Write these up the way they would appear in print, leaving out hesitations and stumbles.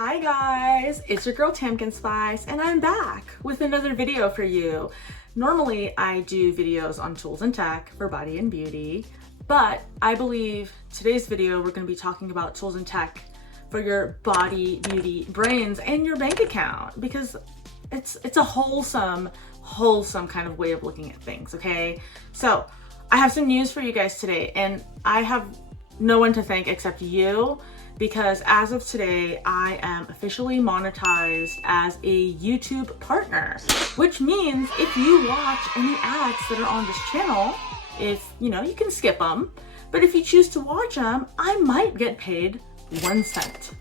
Hi guys, it's your girl Tamkin Spice and I'm back with another video for you. Normally I do videos on tools and tech for body and beauty, but I believe today's video we're going to be talking about tools and tech for your body, beauty, brains, and your bank account because it's a wholesome kind of way of looking at things, okay? So I have some news for you guys today and I have no one to thank except you, because as of today, I am officially monetized as a YouTube partner, which means if you watch any ads that are on this channel, you can skip them, but if you choose to watch them, I might get paid 1 cent.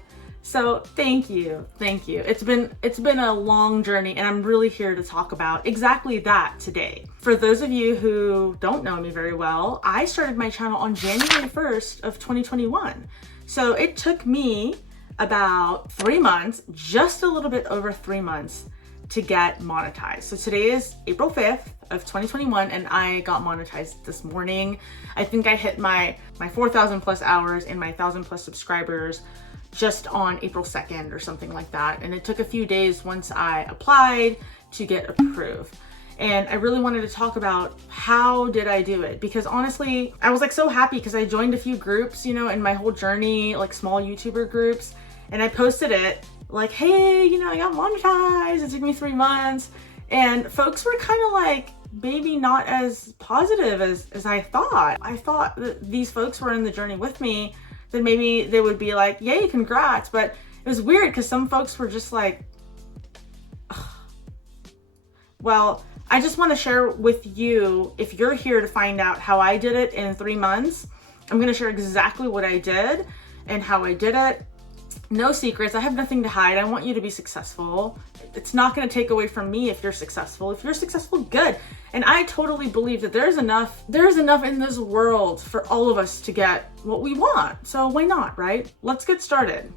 So thank you. It's been a long journey and I'm really here to talk about exactly that today. For those of you who don't know me very well, I started my channel on January 1st of 2021. So it took me about 3 months, just a little bit over 3 months to get monetized. So today is April 5th of 2021 and I got monetized this morning. I think I hit my 4,000 plus hours and my 1,000 plus subscribers just on April 2nd or something like that. And it took a few days once I applied to get approved. And I really wanted to talk about how did I do it? Because honestly, I was like so happy because I joined a few groups, in my whole journey, like small YouTuber groups. And I posted it like, hey, I got monetized. It took me 3 months. And folks were kind of like, maybe not as positive as I thought. I thought that these folks were in the journey with me, then maybe they would be like, yay, congrats. But it was weird because some folks were just like, ugh. Well, I just want to share with you, if you're here to find out how I did it in 3 months, I'm going to share exactly what I did and how I did it. No secrets. I have nothing to hide. I want you to be successful. It's not going to take away from me if you're successful. If you're successful, good. And I totally believe that there's enough in this world for all of us to get what we want. So why not, right? Let's get started.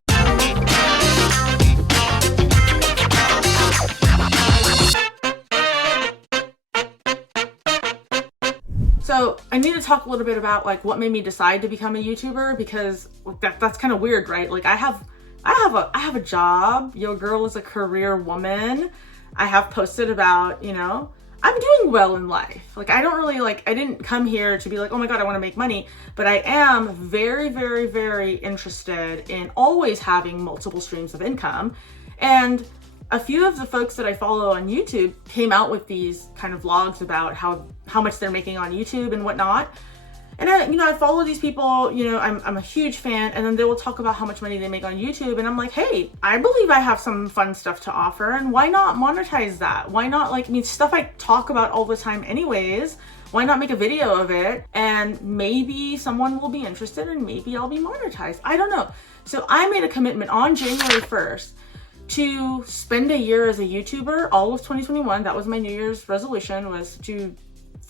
So I need to talk a little bit about like what made me decide to become a YouTuber, because that's kind of weird, right? Like I have a job. Your girl is a career woman. I have posted about, I'm doing well in life. Like I didn't come here to be like, oh my God, I want to make money, but I am very, very, very interested in always having multiple streams of income. And a few of the folks that I follow on YouTube came out with these kind of vlogs about how much they're making on YouTube and whatnot. And I follow these people, I'm a huge fan, and then they will talk about how much money they make on YouTube. And I'm like, hey, I believe I have some fun stuff to offer, and why not monetize that? Why not, stuff I talk about all the time anyways, why not make a video of it? And maybe someone will be interested and maybe I'll be monetized. I don't know. So I made a commitment on January 1st to spend a year as a YouTuber, all of 2021. That was my New Year's resolution, was to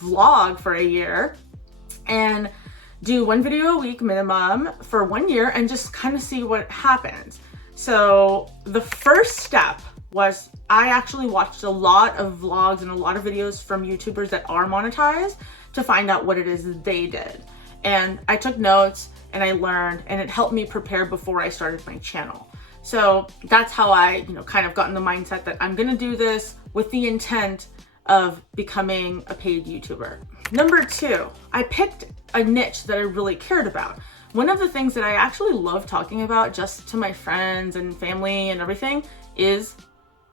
vlog for a year and do 1 video a week minimum for 1 year and just kind of see what happens. So the first step was I actually watched a lot of vlogs and a lot of videos from YouTubers that are monetized to find out what it is they did. And I took notes and I learned, and it helped me prepare before I started my channel. So that's how I, kind of got in the mindset that I'm gonna do this with the intent of becoming a paid YouTuber. Number 2, I picked a niche that I really cared about. One of the things that I actually love talking about just to my friends and family and everything is,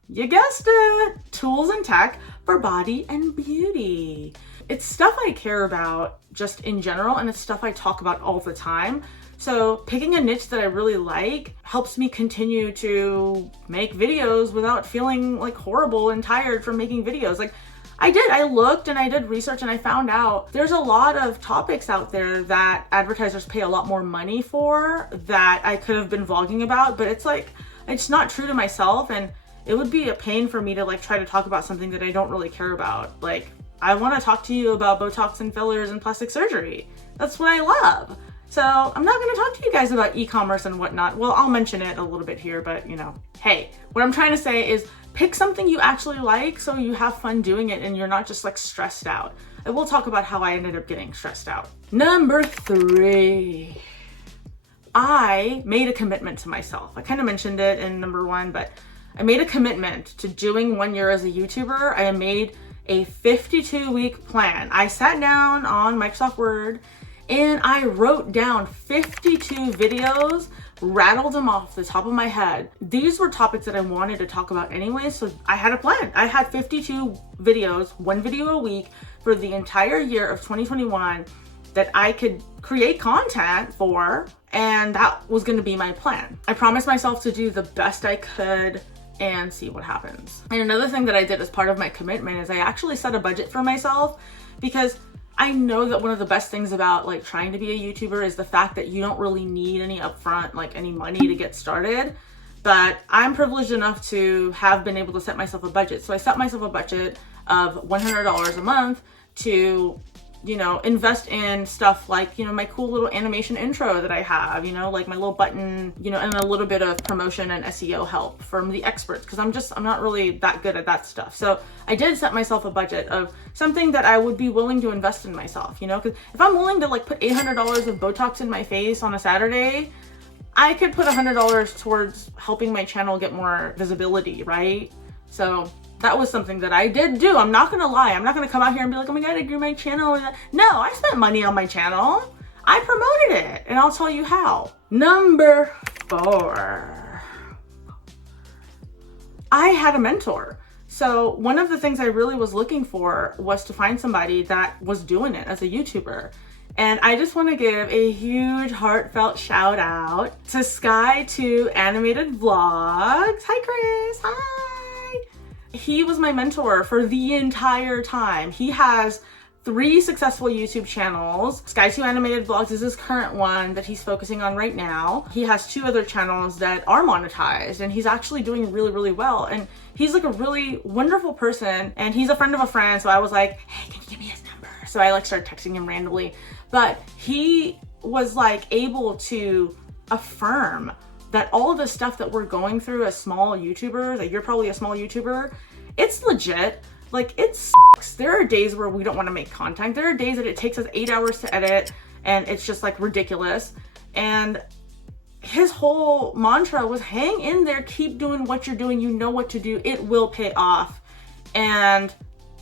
you guessed it, tools and tech for body and beauty. It's stuff I care about just in general, and it's stuff I talk about all the time. So picking a niche that I really like helps me continue to make videos without feeling like horrible and tired from making videos. Like I looked and I did research and I found out there's a lot of topics out there that advertisers pay a lot more money for that I could have been vlogging about, but it's not true to myself, and it would be a pain for me to try to talk about something that I don't really care about. Like I want to talk to you about Botox and fillers and plastic surgery. That's what I love. So I'm not going to talk to you guys about e-commerce and whatnot. Well, I'll mention it a little bit here, but hey, what I'm trying to say is pick something you actually like so you have fun doing it and you're not just stressed out. I will talk about how I ended up getting stressed out. Number 3, I made a commitment to myself. I kind of mentioned it in number 1, but I made a commitment to doing 1 year as a YouTuber. I made a 52-week plan. I sat down on Microsoft Word and I wrote down 52 videos, rattled them off the top of my head. These were topics that I wanted to talk about anyway, so I had a plan. I had 52 videos, 1 video a week for the entire year of 2021 that I could create content for, and that was gonna be my plan. I promised myself to do the best I could and see what happens. And another thing that I did as part of my commitment is I actually set a budget for myself, because I know that one of the best things about like trying to be a YouTuber is the fact that you don't really need any upfront, like any money to get started. But I'm privileged enough to have been able to set myself a budget. So I set myself a budget of $100 a month to, you know, invest in stuff like, you know, my cool little animation intro that I have, you know, like my little button, you know, and a little bit of promotion and SEO help from the experts, because I'm not really that good at that stuff. So I did set myself a budget of something that I would be willing to invest in myself, you know, because if I'm willing to like put $800 of Botox in my face on a Saturday, I could put $100 towards helping my channel get more visibility, right? So that was something that I did do. I'm not gonna lie. I'm not gonna come out here and be like, oh my God, I grew my channel. No, I spent money on my channel. I promoted it, and I'll tell you how. Number 4, I had a mentor. So one of the things I really was looking for was to find somebody that was doing it as a YouTuber. And I just want to give a huge heartfelt shout out to Sky2 Animated Vlogs. Hi, Chris. Hi. He was my mentor for the entire time. He has 3 successful YouTube channels. Sky2 Animated Vlogs is his current one that he's focusing on right now. He has 2 other channels that are monetized, and he's actually doing really, really well. And he's like a really wonderful person, and he's a friend of a friend. So I was like, hey, can you give me his number? So I like started texting him randomly, but he was like able to affirm that all of the stuff that we're going through as small YouTubers, like you're probably a small YouTuber, it's legit. Like, it sucks. There are days where we don't want to make content. There are days that it takes us 8 hours to edit and it's just like ridiculous. And his whole mantra was hang in there, keep doing what you're doing. You know what to do. It will pay off. And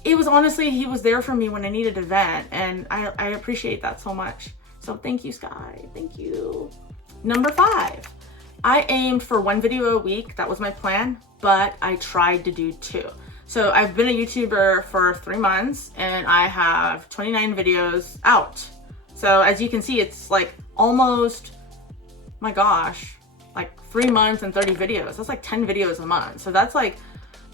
it was honestly, he was there for me when I needed a vent, and I appreciate that so much. So thank you, Sky. Thank you. Number 5, I aimed for 1 video a week. That was my plan, but I tried to do 2. So I've been a YouTuber for 3 months and I have 29 videos out. So as you can see, it's like almost, my gosh, like 3 months and 30 videos. That's like 10 videos a month. So that's like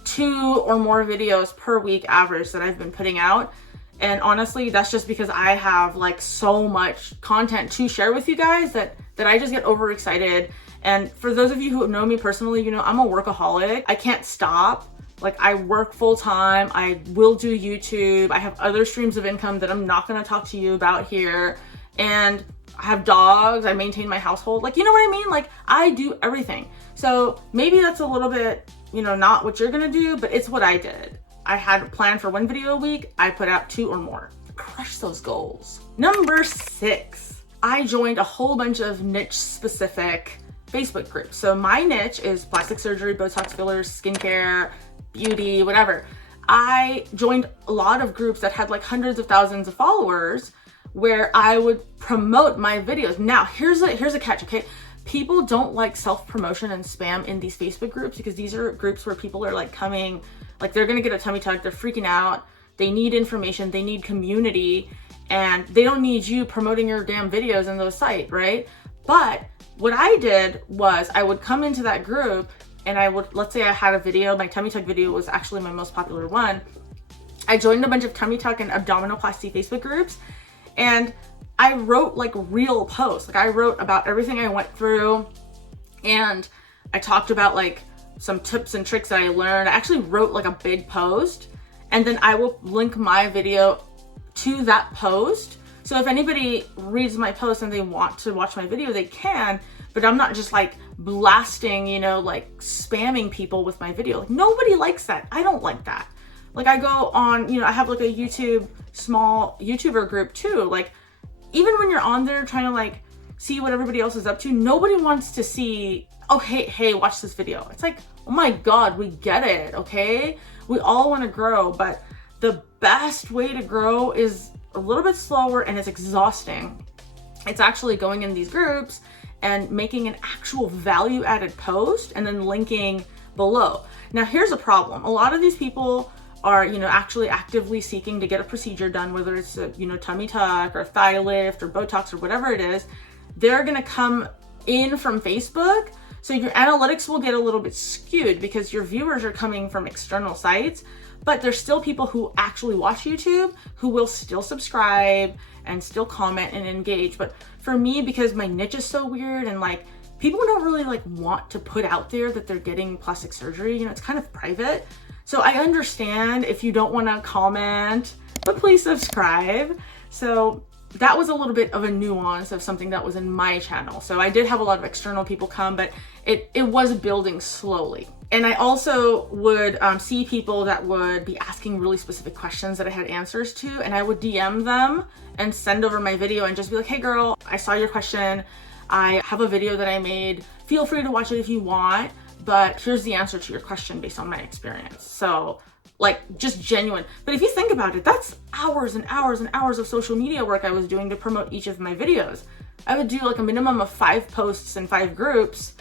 2 or more videos per week average that I've been putting out. And honestly, that's just because I have like so much content to share with you guys that I just get overexcited. And for those of you who know me personally, you know, I'm a workaholic. I can't stop. Like, I work full time. I will do YouTube. I have other streams of income that I'm not gonna talk to you about here. And I have dogs. I maintain my household. Like, you know what I mean? Like, I do everything. So maybe that's a little bit, you know, not what you're gonna do, but it's what I did. I had a plan for 1 video a week. I put out 2 or more. Crush those goals. Number 6, I joined a whole bunch of niche specific Facebook groups. So my niche is plastic surgery, Botox fillers, skincare, beauty, whatever. I joined a lot of groups that had like hundreds of thousands of followers where I would promote my videos. Now, here's a catch, okay? People don't like self-promotion and spam in these Facebook groups, because these are groups where people are like coming, like they're gonna get a tummy tuck, they're freaking out, they need information, they need community, and they don't need you promoting your damn videos in those sites, right? But what I did was I would come into that group and I would, let's say I had a video, my tummy tuck video was actually my most popular one. I joined a bunch of tummy tuck and abdominoplasty Facebook groups, and I wrote like real posts. Like, I wrote about everything I went through, and I talked about like some tips and tricks that I learned. I actually wrote like a big post, and then I will link my video to that post. So if anybody reads my post and they want to watch my video, they can, but I'm not just like blasting, you know, like spamming people with my video. Like, nobody likes that. I don't like that. Like, I go on, you know, I have like a small YouTuber group too. Like, even when you're on there trying to like see what everybody else is up to. Nobody wants to see, oh, hey, watch this video. It's like, oh my God, we get it, okay? We all want to grow, but the best way to grow is a little bit slower and it's exhausting. It's actually going in these groups and making an actual value added post and then linking below. Now here's a problem. A lot of these people are, actually actively seeking to get a procedure done, whether it's a, tummy tuck or thigh lift or Botox or whatever it is. They're going to come in from Facebook. So your analytics will get a little bit skewed because your viewers are coming from external sites, but there's still people who actually watch YouTube who will still subscribe and still comment and engage. But for me, because my niche is so weird and like people don't really like want to put out there that they're getting plastic surgery, it's kind of private. So I understand if you don't want to comment, but please subscribe. So that was a little bit of a nuance of something that was in my channel. So I did have a lot of external people come, but it was building slowly. And I also would see people that would be asking really specific questions that I had answers to, and I would DM them and send over my video and just be like, hey girl, I saw your question. I have a video that I made. Feel free to watch it if you want, but here's the answer to your question based on my experience. So like just genuine. But if you think about it, that's hours and hours and hours of social media work I was doing to promote each of my videos. I would do like a minimum of 5 posts and 5 groups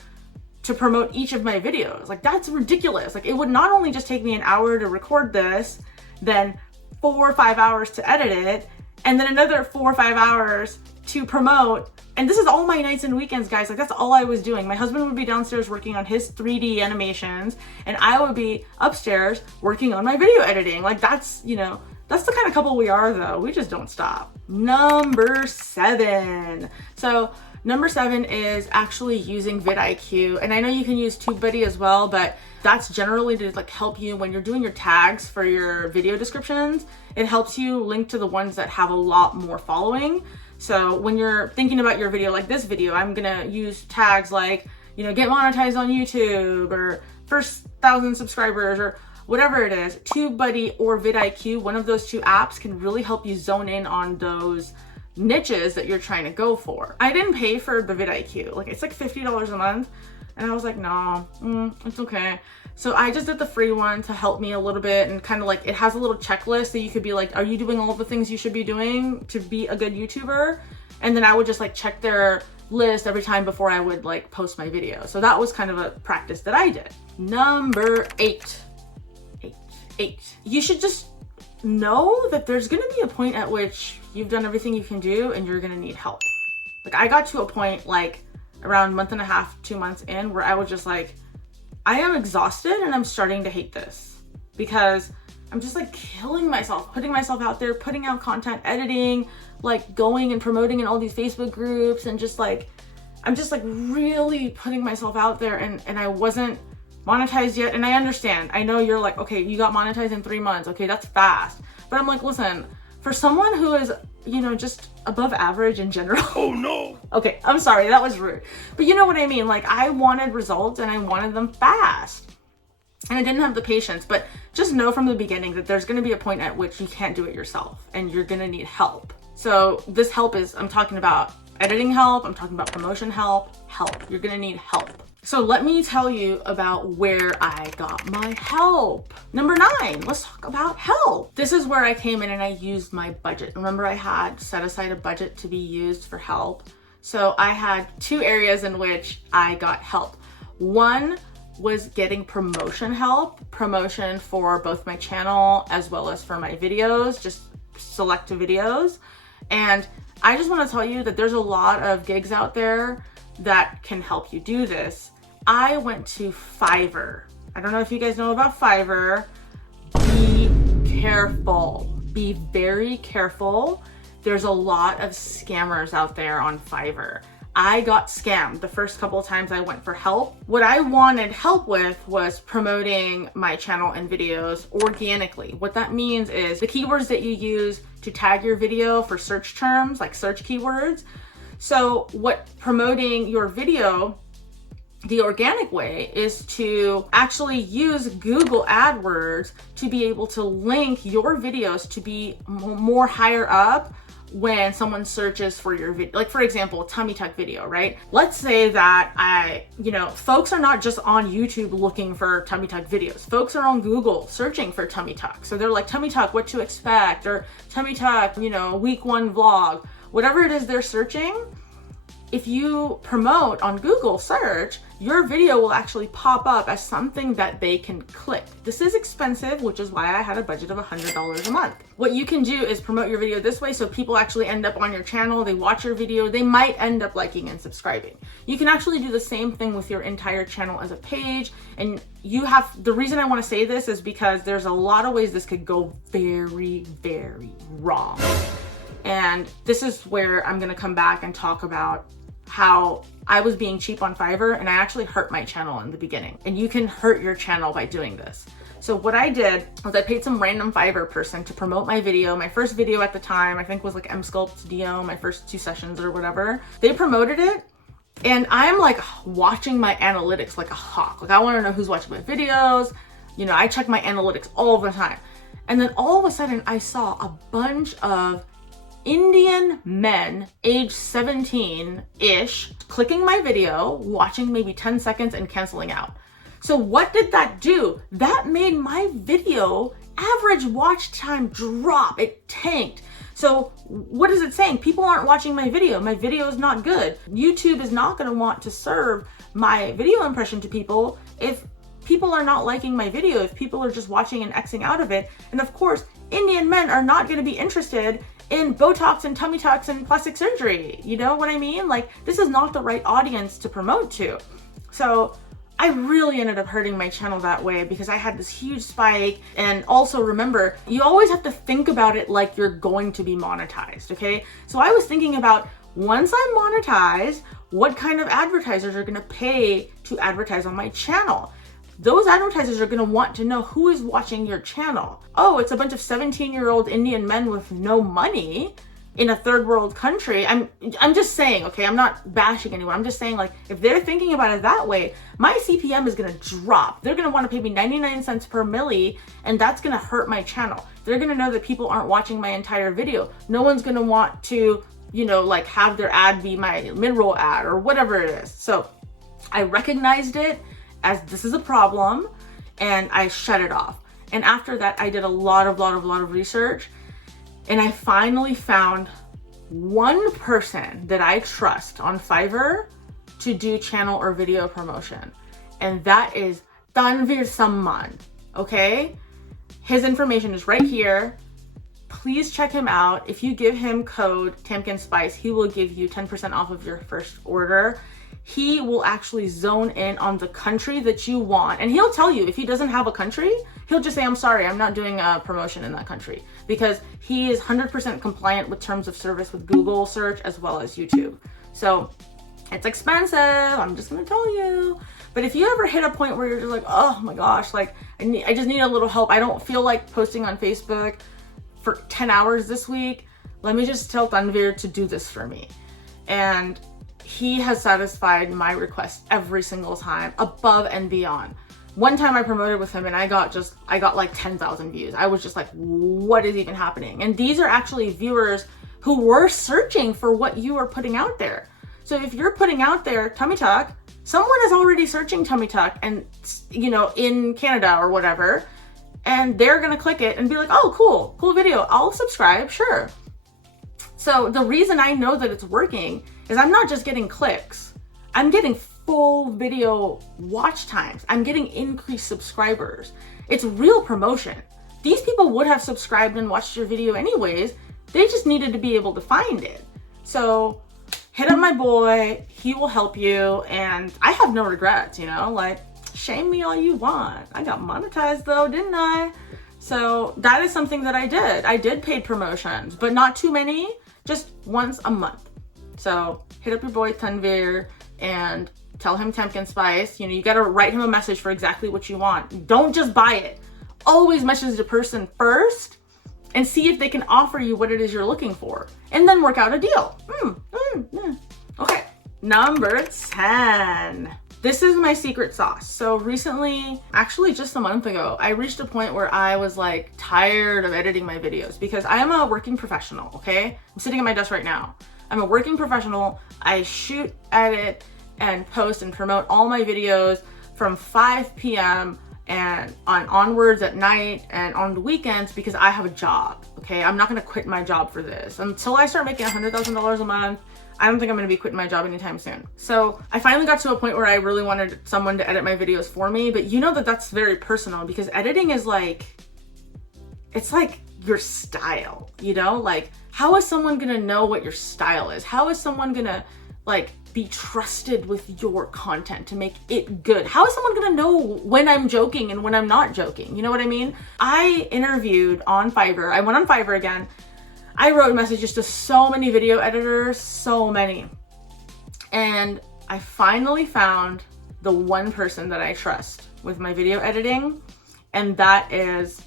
to promote each of my videos. Like that's ridiculous. Like it would not only just take me an hour to record this, then 4 or 5 hours to edit it, and then another 4 or 5 hours to promote. And this is all my nights and weekends, guys. Like that's all I was doing. My husband would be downstairs working on his 3D animations and I would be upstairs working on my video editing. Like that's the kind of couple we are though. We just don't stop. Number 7. So number 7 is actually using vidIQ. And I know you can use TubeBuddy as well, but that's generally to like help you when you're doing your tags for your video descriptions. It helps you link to the ones that have a lot more following. So when you're thinking about your video, like this video, I'm gonna use tags like, get monetized on YouTube or first 1,000 subscribers or whatever it is. TubeBuddy or vidIQ, one of those 2 apps can really help you zone in on those niches that you're trying to go for. I didn't pay for the vidIQ. Like it's like $50 a month. And I was like, no, it's okay. So I just did the free one to help me a little bit and kind of like, it has a little checklist that you could be like, are you doing all the things you should be doing to be a good YouTuber? And then I would just like check their list every time before I would like post my video. So that was kind of a practice that I did. Number 8. You should just know that there's gonna be a point at which you've done everything you can do and you're gonna need help. Like I got to a point like around 1.5 months, 2 months in where I was just like, I am exhausted and I'm starting to hate this because I'm just like killing myself, putting myself out there, putting out content, editing, like going and promoting in all these Facebook groups and just like, I'm just like really putting myself out there and I wasn't monetized yet. And I understand, I know you're like, okay, you got monetized in 3 months. Okay, that's fast. But I'm like, listen, for someone who is, just above average in general. Oh no. Okay, I'm sorry, that was rude. But you know what I mean? Like I wanted results and I wanted them fast. And I didn't have the patience, but just know from the beginning that there's gonna be a point at which you can't do it yourself and you're gonna need help. So this help is, I'm talking about editing help, I'm talking about promotion help. You're gonna need help. So let me tell you about where I got my help. Number 9, let's talk about help. This is where I came in and I used my budget. Remember I had set aside a budget to be used for help. So I had 2 areas in which I got help. One was getting promotion help, promotion for both my channel as well as for my videos, just select videos. And I just want to tell you that there's a lot of gigs out there that can help you do this. I went to Fiverr. I don't know if you guys know about Fiverr. Be careful. Be very careful. There's a lot of scammers out there on Fiverr. I got scammed the first couple of times I went for help. What I wanted help with was promoting my channel and videos organically. What that means is the keywords that you use to tag your video for search terms, like search keywords. So what promoting your video the organic way is to actually use Google AdWords to be able to link your videos to be more higher up when someone searches for your video. Like for example, tummy tuck video, right? Let's say that folks are not just on YouTube looking for tummy tuck videos. Folks are on Google searching for tummy tuck. So they're like, tummy tuck, what to expect, or tummy tuck, week 1 vlog, whatever it is they're searching. If you promote on Google search, your video will actually pop up as something that they can click. This is expensive, which is why I had a budget of $100 a month. What you can do is promote your video this way so people actually end up on your channel, they watch your video, they might end up liking and subscribing. You can actually do the same thing with your entire channel as a page, and the reason I want to say this is because there's a lot of ways this could go very, very wrong. And this is where I'm gonna come back and talk about how I was being cheap on Fiverr and I actually hurt my channel in the beginning. And you can hurt your channel by doing this. So what I did was I paid some random Fiverr person to promote my video. My first video at the time, I think was like mSculpt Dio, my first 2 sessions or whatever. They promoted it and I'm like watching my analytics like a hawk. Like I wanna know who's watching my videos. I check my analytics all the time. And then all of a sudden I saw a bunch of Indian men age 17-ish clicking my video, watching maybe 10 seconds and canceling out. So what did that do? That made my video average watch time drop. It tanked. So what is it saying? People aren't watching my video. My video is not good. YouTube is not going to want to serve my video impression to people if people are not liking my video, if people are just watching and Xing out of it. And of course, Indian men are not going to be interested in Botox and tummy tucks and plastic surgery. You know what I mean? Like, this is not the right audience to promote to. So I really ended up hurting my channel that way because I had this huge spike. And also remember, you always have to think about it like you're going to be monetized, okay? So I was thinking about, once I'm monetized, what kind of advertisers are gonna pay to advertise on my channel? Those advertisers are going to want to know who is watching your channel. Oh, it's a bunch of 17-year-old Indian men with no money in a third world country. I'm just saying, okay, I'm not bashing anyone. I'm just saying, like, if they're thinking about it that way, my CPM is going to drop. They're going to want to pay me 99 cents per milli, and that's going to hurt my channel. They're going to know that people aren't watching my entire video. No one's going to want to, like have their ad be my mid-roll ad or whatever it is. So I recognized it as this is a problem and I shut it off. And after that, I did a lot of research and I finally found one person that I trust on Fiverr to do channel or video promotion. And that is Tanvir Samman, okay? His information is right here. Please check him out. If you give him code TAMKINSPICE, he will give you 10% off of your first order. He will actually zone in on the country that you want. And he'll tell you if he doesn't have a country, he'll just say, I'm sorry, I'm not doing a promotion in that country, because he is 100% compliant with terms of service with Google search as well as YouTube. So it's expensive, I'm just gonna tell you. But if you ever hit a point where you're just like, oh my gosh, like I just need a little help. I don't feel like posting on Facebook for 10 hours this week. Let me just tell Tanvir to do this for me. And he has satisfied my request every single time, above and beyond. One time I promoted with him and I got like 10,000 views. I was just like, what is even happening? And these are actually viewers who were searching for what you are putting out there. So if you're putting out there tummy tuck, someone is already searching tummy tuck and, in Canada or whatever, and they're gonna click it and be like, oh, cool video, I'll subscribe, sure. So the reason I know that it's working is I'm not just getting clicks, I'm getting full video watch times. I'm getting increased subscribers. It's real promotion. These people would have subscribed and watched your video anyways. They just needed to be able to find it. So hit up my boy, he will help you. And I have no regrets, like shame me all you want. I got monetized though, didn't I? So that is something that I did. I did paid promotions, but not too many, just once a month. So hit up your boy Tanvir and tell him TAMKINSPICE. You got to write him a message for exactly what you want. Don't just buy it. Always message the person first and see if they can offer you what it is you're looking for, and then work out a deal. Okay, number 10. This is my secret sauce. So recently, actually just a month ago, I reached a point where I was like tired of editing my videos because I am a working professional, okay? I'm sitting at my desk right now. I'm a working professional. I shoot, edit, and post and promote all my videos from 5 p.m. and onwards at night and on the weekends because I have a job, okay? I'm not gonna quit my job for this. Until I start making $100,000 a month, I don't think I'm gonna be quitting my job anytime soon. So I finally got to a point where I really wanted someone to edit my videos for me, but you know that that's very personal because editing is like, it's like your style, you know? Like, how is someone gonna know what your style is? How is someone gonna like be trusted with your content to make it good? How is someone gonna know when I'm joking and when I'm not joking? You know what I mean? I interviewed on Fiverr. I went on Fiverr again. I wrote messages to so many video editors, so many. And I finally found the one person that I trust with my video editing, and that is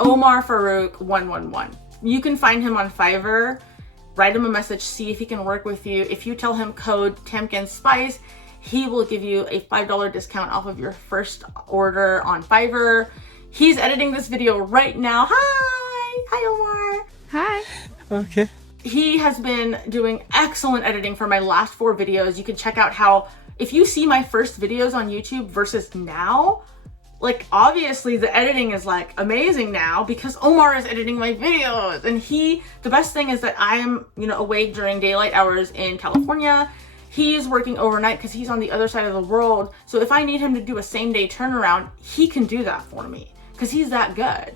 Omar Farouk 111. You can find him on Fiverr. Write him a message, see if he can work with you. If you tell him code TAMKINSPICE, he will give you a $5 discount off of your first order on Fiverr. He's editing this video right now. Hi Omar. Hi. Okay. He has been doing excellent editing for my last 4 videos. You can check out how, if you see my first videos on YouTube versus now, like obviously the editing is like amazing now because Omar is editing my videos. And the best thing is that I am, you know, awake during daylight hours in California. He's working overnight because he's on the other side of the world. So if I need him to do a same day turnaround, he can do that for me because he's that good.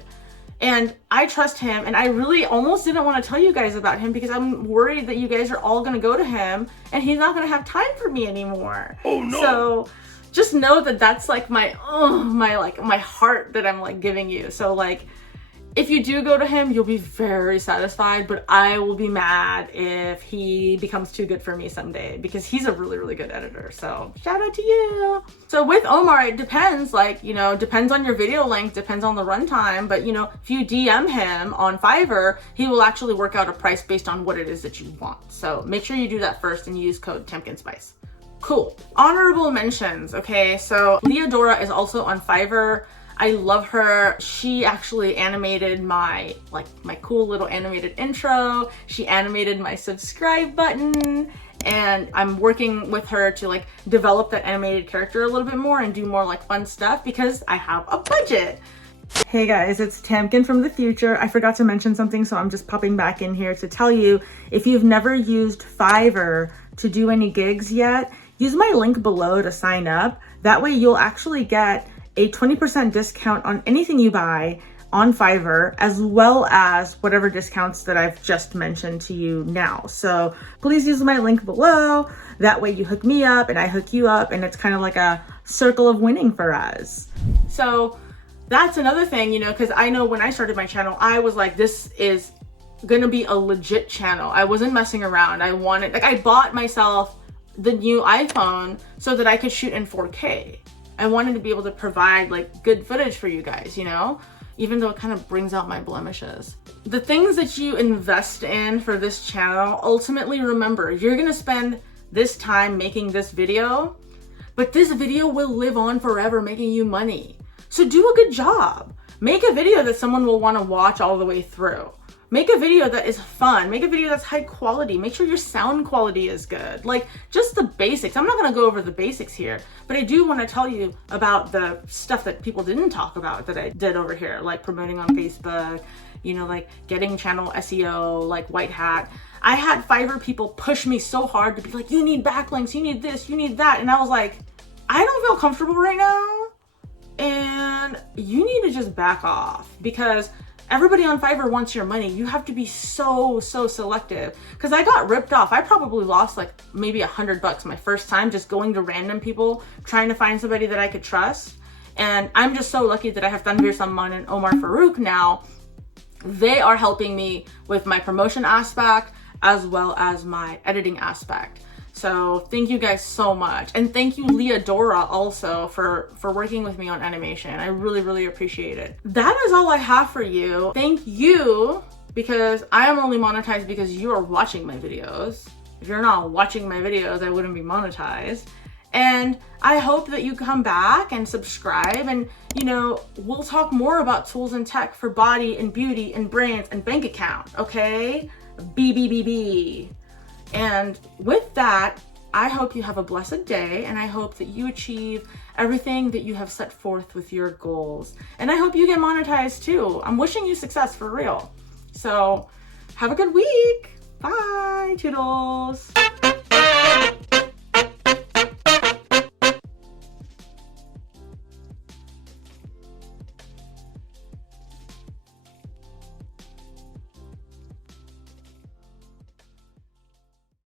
And I trust him, and I really almost didn't want to tell you guys about him because I'm worried that you guys are all going to go to him and he's not going to have time for me anymore. Oh no. So just know that that's like my heart that I'm like giving you. So like, if you do go to him, you'll be very satisfied, but I will be mad if he becomes too good for me someday because he's a really, really good editor. So shout out to you. So with Omar, it depends, like, you know, depends on your video length, depends on the runtime, but you know, if you DM him on Fiverr, he will actually work out a price based on what it is that you want. So make sure you do that first and use code TAMKINSPICE. Cool. Honorable mentions. Okay, so Leodora is also on Fiverr. I love her. She actually animated my cool little animated intro. She animated my subscribe button, and I'm working with her to like develop that animated character a little bit more and do more like fun stuff because I have a budget. Hey guys, it's Tamkin from the future. I forgot to mention something, so I'm just popping back in here to tell you, if you've never used Fiverr to do any gigs yet, use my link below to sign up. That way you'll actually get a 20% discount on anything you buy on Fiverr, as well as whatever discounts that I've just mentioned to you now. So please use my link below. That way you hook me up and I hook you up, and it's kind of like a circle of winning for us. So that's another thing, you know, because I know when I started my channel, I was like, this is gonna be a legit channel. I wasn't messing around. I wanted, like, I bought myself the new iPhone so that I could shoot in 4K. I wanted to be able to provide like good footage for you guys, you know, even though it kind of brings out my blemishes. The things that you invest in for this channel, ultimately remember, you're gonna spend this time making this video, but this video will live on forever making you money. So do a good job. Make a video that someone will want to watch all the way through. Make a video that is fun. Make a video that's high quality. Make sure your sound quality is good. Like, just the basics. I'm not gonna go over the basics here, but I do wanna tell you about the stuff that people didn't talk about that I did over here, like promoting on Facebook, you know, like getting channel SEO, like white hat. I had Fiverr people push me so hard to be like, you need backlinks, you need this, you need that. And I was like, I don't feel comfortable right now. And you need to just back off, because everybody on Fiverr wants your money. You have to be so selective. Because I got ripped off. I probably lost like maybe $100 my first time just going to random people trying to find somebody that I could trust. And I'm just so lucky that I have Tanvir Salman and Omar Farouk now. They are helping me with my promotion aspect as well as my editing aspect. So thank you guys so much. And thank you Leodora also for working with me on animation. I really appreciate it. That is all I have for you. Thank you, because I am only monetized because you are watching my videos. If you're not watching my videos, I wouldn't be monetized. And I hope that you come back and subscribe, and we'll talk more about tools and tech for body and beauty and brands and bank account, okay? BBBB. And with that, I hope you have a blessed day, and I hope that you achieve everything that you have set forth with your goals. And I hope you get monetized too. I'm wishing you success for real. So have a good week. Bye, toodles.